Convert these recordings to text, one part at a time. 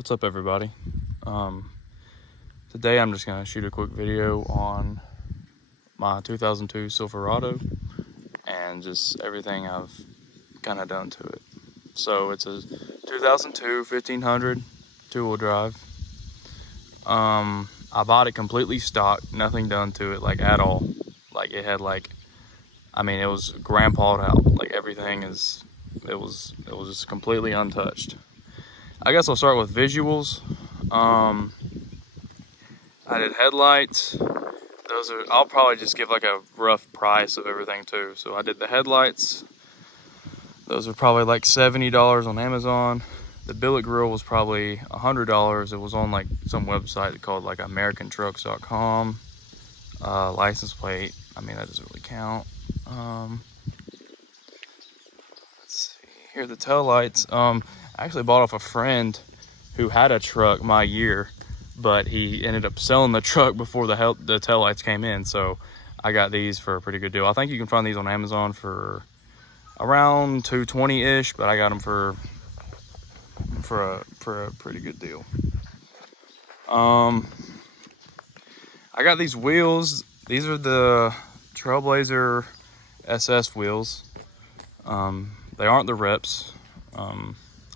What's up, everybody? Today I'm just gonna shoot a quick video on my 2002 Silverado and just everything I've kind of done to it. So it's a 2002 1500 two-wheel drive. I bought it completely stock, nothing done to it, like, at all. Like, it had, like, I mean, it was grandpa'd out. Like, everything is, it was just completely untouched. I guess I'll start with visuals. I did headlights. Those are, I'll probably just give like a rough price of everything too. So I did the headlights. Those were probably like $70 on Amazon. The billet grill was probably $100. It was on like some website called like AmericanTrucks.com. License plate, I mean, that doesn't really count. Let's see here, the tail lights. I actually bought off a friend who had a truck my year, but he ended up selling the truck before the taillights came in. So I got these for a pretty good deal. I think you can find these on Amazon for around $220-ish, but I got them for a pretty good deal. I got these wheels. These are the Trailblazer SS wheels. They aren't the Reps.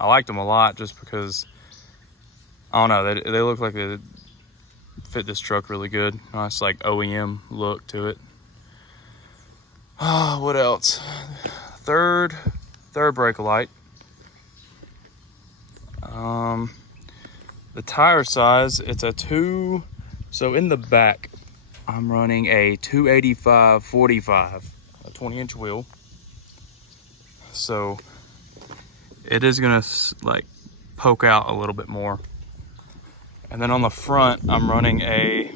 I liked them a lot just because, I don't know, they look like they fit this truck really good. Nice like OEM look to it. What else? Third brake light. The tire size, it's a so in the back, I'm running a 285/45, a 20-inch wheel. So it is gonna like poke out a little bit more. And then on the front, I'm running a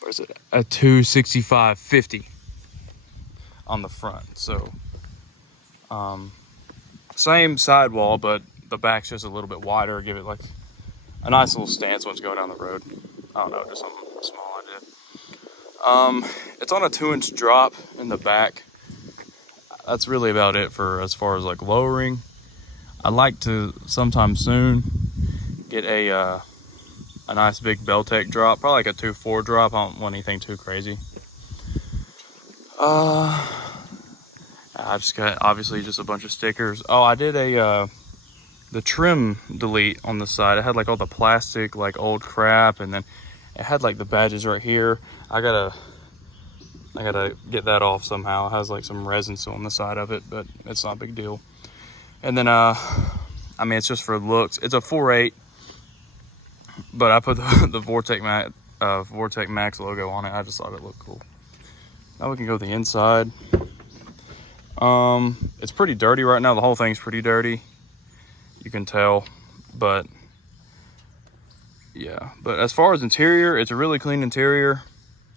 265/50 on the front. So same sidewall, but the back's just a little bit wider, give it like a nice little stance once you go down the road. I don't know, just something small I did. It's on a 2-inch drop in the back. That's really about it for as far as like lowering. I'd like to sometime soon get a nice big Beltec drop, probably like a 2.4 drop. I don't want anything too crazy. I just got obviously just a bunch of stickers. Oh, I did the trim delete on the side. It had like all the plastic, like old crap, and then it had like the badges right here. I gotta get that off somehow. It has like some resin still on the side of it, but it's not a big deal. And then I mean, it's just for looks. It's a 4.8, but I put the Vortec Max logo on it. I just thought it looked cool. Now we can go to the inside. It's pretty dirty right now. The whole thing's pretty dirty. You can tell, but yeah. But as far as interior, it's a really clean interior.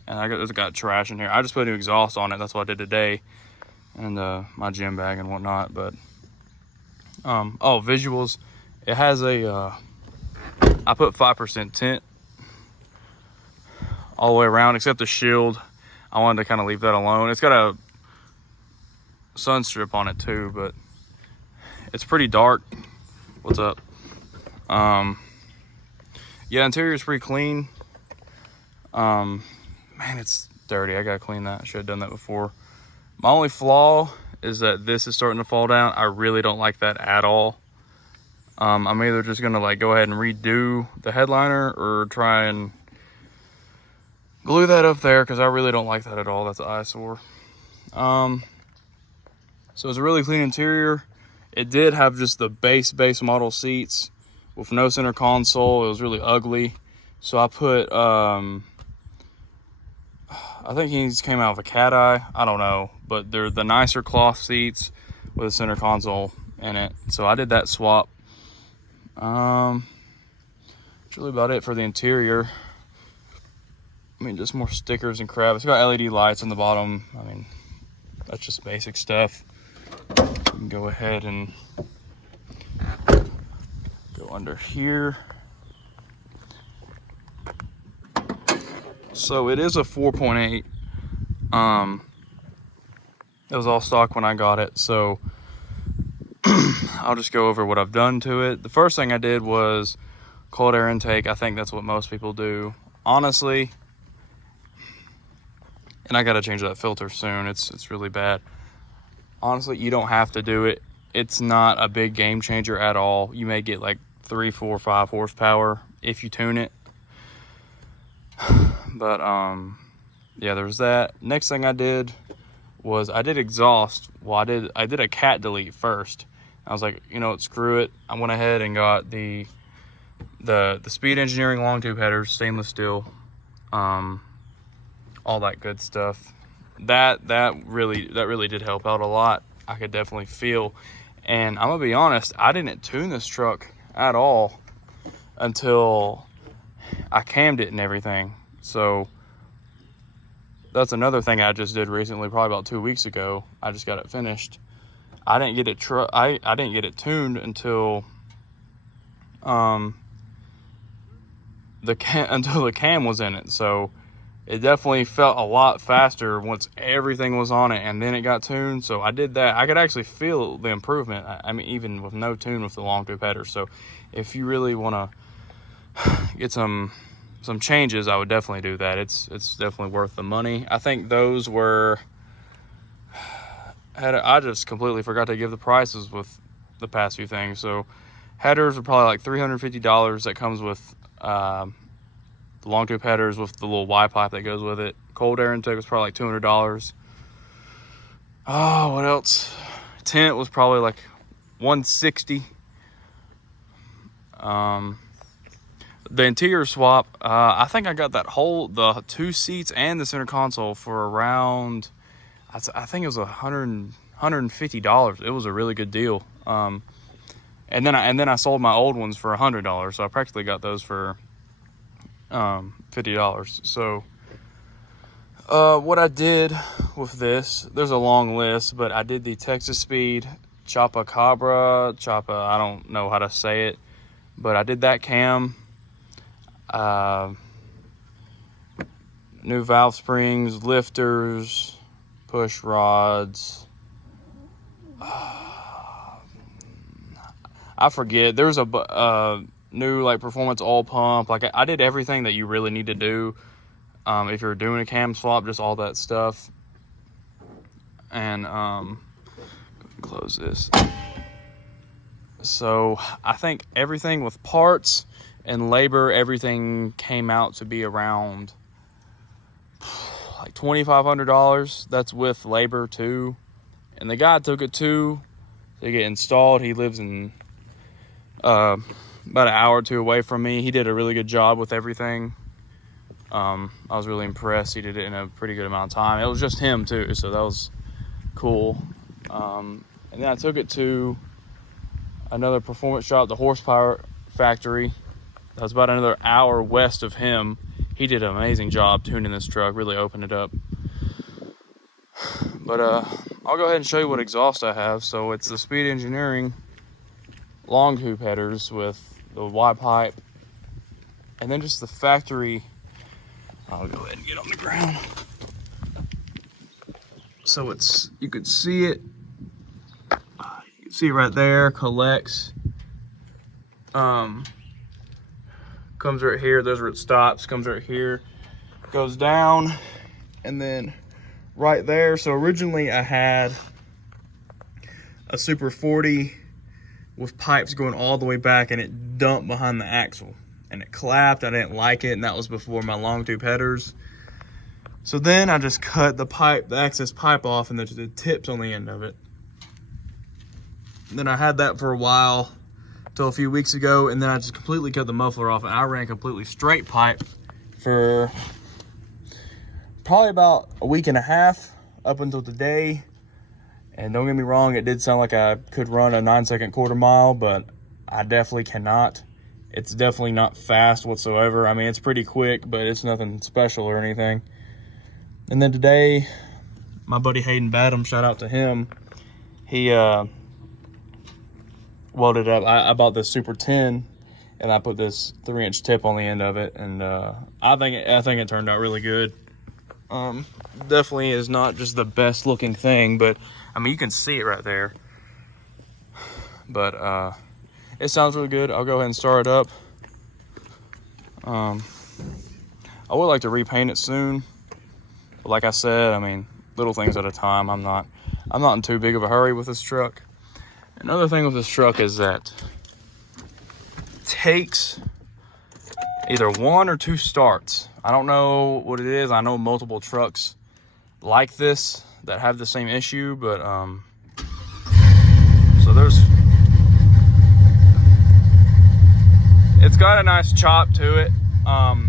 And it's got trash in here. I just put a new exhaust on it. That's what I did today. And my gym bag and whatnot. But oh, visuals. It has a I put 5% tint all the way around except the shield. I wanted to kind of leave that alone. It's got a sun strip on it too, but it's pretty dark. What's up? Yeah, interior is pretty clean. Man, it's dirty. I gotta clean that. I should have done that before. My only flaw is that this is starting to fall down. I really don't like that at all. I'm either just gonna like go ahead and redo the headliner or try and glue that up there, because I really don't like that at all. That's an eyesore. So it's a really clean interior. It did have just the base model seats with no center console. It was really ugly. So I put, I think these came out of a cat eye. I don't know, but they're the nicer cloth seats with a center console in it. So I did that swap. That's really about it for the interior. I mean, just more stickers and crap. It's got LED lights on the bottom. I mean, that's just basic stuff. You can go ahead and go under here. So it is a 4.8. It was all stock when I got it, so I'll just go over what I've done to it. The first thing I did was cold air intake. I think that's what most people do, honestly. And I gotta change that filter soon. It's really bad. Honestly, you don't have to do it. It's not a big game changer at all. You may get like 3, 4, 5 horsepower if you tune it. But yeah, there's that. Next thing I did was I did exhaust. Well, I did a cat delete first. I was like, you know what, screw it. I went ahead and got the Speed Engineering long tube headers, stainless steel, all that good stuff. That really did help out a lot. I could definitely feel. And I'm gonna be honest, I didn't tune this truck at all until I cammed it and everything. So that's another thing I just did recently, probably about 2 weeks ago. I just got it finished. I didn't get it I didn't get it tuned until the cam was in it. So it definitely felt a lot faster once everything was on it and then it got tuned. So I did that. I could actually feel the improvement. I mean, even with no tune with the long tube header. So if you really want to get some changes, I would definitely do that. It's definitely worth the money. I think those were, I just completely forgot to give the prices with the past few things. So headers are probably like $350. That comes with the long tube headers with the little Y pipe that goes with it. Cold air intake was probably like $200. Oh, what else? Tent was probably like $160. The interior swap, I think I got the 2 seats and the center console for around, I think it was $150. It was a really good deal. And then I sold my old ones for $100, so I practically got those for $50. So what I did with this, there's a long list, but I did the Texas Speed Chopacabra, I don't know how to say it, but I did that cam. New valve springs, lifters, push rods. I forget. There was a new like performance oil pump. Like I did everything that you really need to do if you're doing a cam swap, just all that stuff. And close this. So I think everything with parts and labor, everything came out to be around like $2,500. That's with labor too. And the guy took it to get installed. He lives in about an hour or two away from me. He did a really good job with everything. I was really impressed. He did it in a pretty good amount of time. It was just him too, so that was cool. And then I took it to another performance shop, the Horsepower Factory. That was about another hour west of him. He did an amazing job tuning this truck, really opened it up. But I'll go ahead and show you what exhaust I have. So it's the Speed Engineering long tube headers with the Y pipe, and then just the factory. I'll go ahead and get on the ground. So you could see it. You can see it right there. Collects. Comes right here. Those are where it stops. Comes right here. Goes down, and then right there. So originally I had a Super 40 with pipes going all the way back, and it dumped behind the axle and it clapped. I didn't like it, and that was before my long tube headers. So then I just cut the access pipe off, and the tips on the end of it. And then I had that for a while till a few weeks ago, and then I just completely cut the muffler off, and I ran completely straight pipe for probably about a week and a half up until today. And don't get me wrong, it did sound like I could run a 9-second quarter mile, but I definitely cannot. It's definitely not fast whatsoever. I mean, it's pretty quick, but it's nothing special or anything. And then today, my buddy Hayden Badham, shout out to him, he welded up. I bought this Super 10, and I put this 3-inch tip on the end of it, and I think it turned out really good. Definitely is not just the best looking thing, but I mean, you can see it right there. but it sounds really good. I'll go ahead and start it up. I would like to repaint it soon, but like I said, I mean, little things at a time. I'm not in too big of a hurry with this truck. Another thing with this truck is that it takes either 1 or 2 starts. I don't know what it is. I know multiple trucks like this that have the same issue, but so it's got a nice chop to it.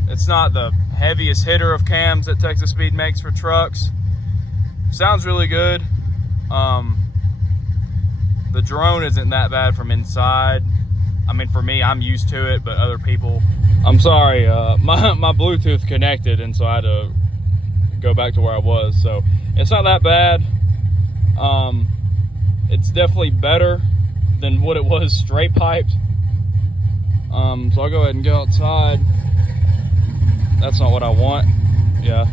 It's not the heaviest hitter of cams that Texas Speed makes for trucks. Sounds really good. The drone isn't that bad from inside. I mean, for me, I'm used to it, but other people, I'm sorry, my Bluetooth connected, and so I had to go back to where I was. So it's not that bad. It's definitely better than what it was straight piped. So I'll go ahead and go outside. That's not what I want. Yeah.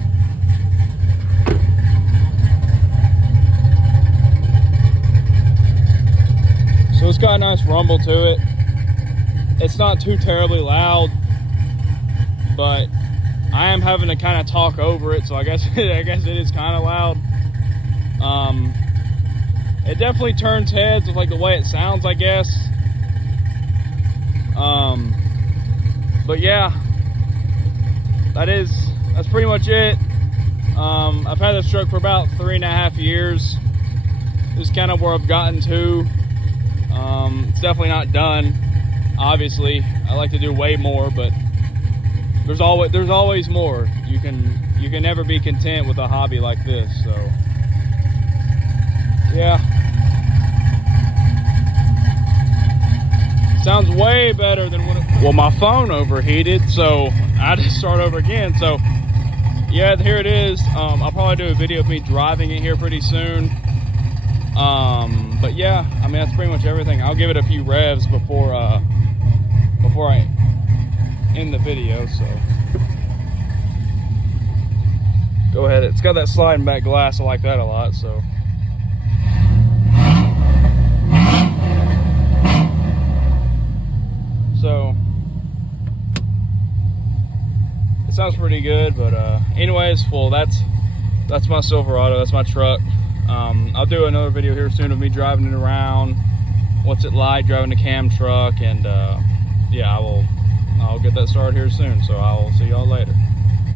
So it's got a nice rumble to it. It's not too terribly loud, but I am having to kind of talk over it, so I guess it is kind of loud. It definitely turns heads with like the way it sounds, I guess. But yeah, that's pretty much it. I've had this truck for about 3.5 years. This is kind of where I've gotten to. It's definitely not done. Obviously, I like to do way more, but there's always more. You can never be content with a hobby like this. So yeah, sounds way better than what well, my phone overheated, so I had to start over again. So yeah, here it is. I'll probably do a video of me driving it here pretty soon. But yeah, I mean, that's pretty much everything. I'll give it a few revs before I end the video. So go ahead. It's got that sliding back glass. I like that a lot. So it sounds pretty good. But anyways, well, that's my Silverado. That's my truck. I'll do another video here soon of me driving it around. What's it like driving a cam truck? And yeah, I'll get that started here soon. So I will see y'all later.